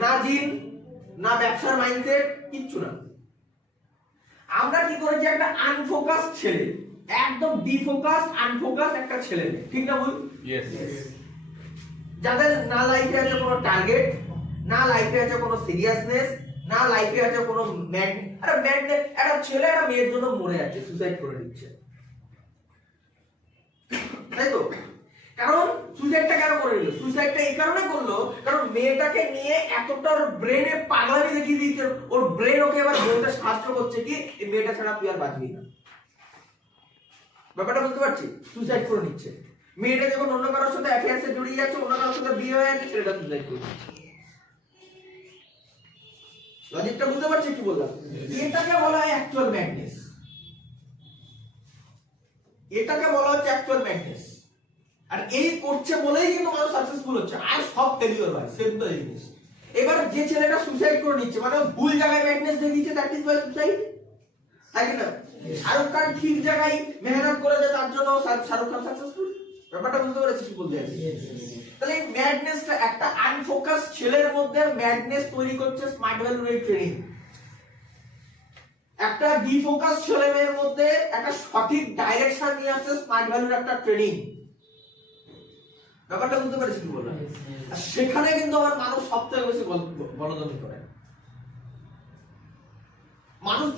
না জিন, না ব্যবসার মাইন্ডসেট, কিচ্ছু না। আমরা কি করেছি, একটা আনফোকাস ছেলে, একদম ডিফোকাস আনফোকাস একটা ছেলে, ঠিক না ভুল? ইয়েস। যাদের না লাইফে আছে কোনো টার্গেট, না লাইফে আছে কোনো সিরিয়াসনেস, না লাইফে আছে কোনো ম্যাডনেস। একটা ছেলে একটা মেয়ের জন্য মরে যাচ্ছে, সুসাইড করে দিচ্ছে, তাই তো? কারণ সুসাইডটা কেন করে নিল? সুসাইডটা এই কারণে করলো কারণ মেয়েটাকে নিয়ে এতটা ওর ব্রেনে পাগলামি দেখিয়ে দিয়েছে, ওর ব্রেন ওকে এবার বলতে সাহায্য করছে কি এই মেয়েটা ছাড়া তুই আর বাঁচবি না। ব্যাপারটা বুঝতে পারছি? সুসাইড করে নিচ্ছে। মেয়েটা যখন অন্য কারোর সাথে অ্যাফেয়ার্সে জড়িয়ে যাচ্ছে, অন্য কারোর সাথে বিয়ে হয়ে যাচ্ছে, ছেলেটা সুসাইড করে নিচ্ছে। লজিকটা বুঝতে পারছি কি বললাম? এটাকে বলা হয় অ্যাকচুয়াল ম্যাডনেস। এটাকে বলা হচ্ছে অ্যাকচুয়াল ম্যাডনেস। আর এই করছে বলেই কিন্তু মানুষ সাকসেসফুল হচ্ছে, আর সব ফেলিওর হয়। সেম তো জিনিস। এবার যে ছেলেটা সুসাইড করে নিচ্ছে মানে ভুল জায়গায় ম্যাডনেস দেখিয়েছে, দ্যাট ইজ বাই সুসাইড, তাই না? শাহরুখ খান ঠিক জায়গায় মেহনত করেছে, তার জন্য শাহরুখ খান সাকসেসফুল। ব্যাপারটা বুঝতে পেরেছিস কি বলতে চাইছি? তাহলে এই ম্যাডনেসটা একটা আনফোকাস ছেলের মধ্যে ম্যাডনেস তৈরি করছে স্মার্ট ভ্যালুর ট্রেনিং। একটা ডিফোকাস ছেলেমের মধ্যে একটা সঠিক ডাইরেকশন নিয়ে আসছে স্মার্ট ভ্যালুর একটা ট্রেনিং। ব্যাপারটা বুঝতে পারছিস কি বললাম? আর সেখানে কিন্তু আমার মানুষ সবথেকে বেশি বলদমি করে। মানুষ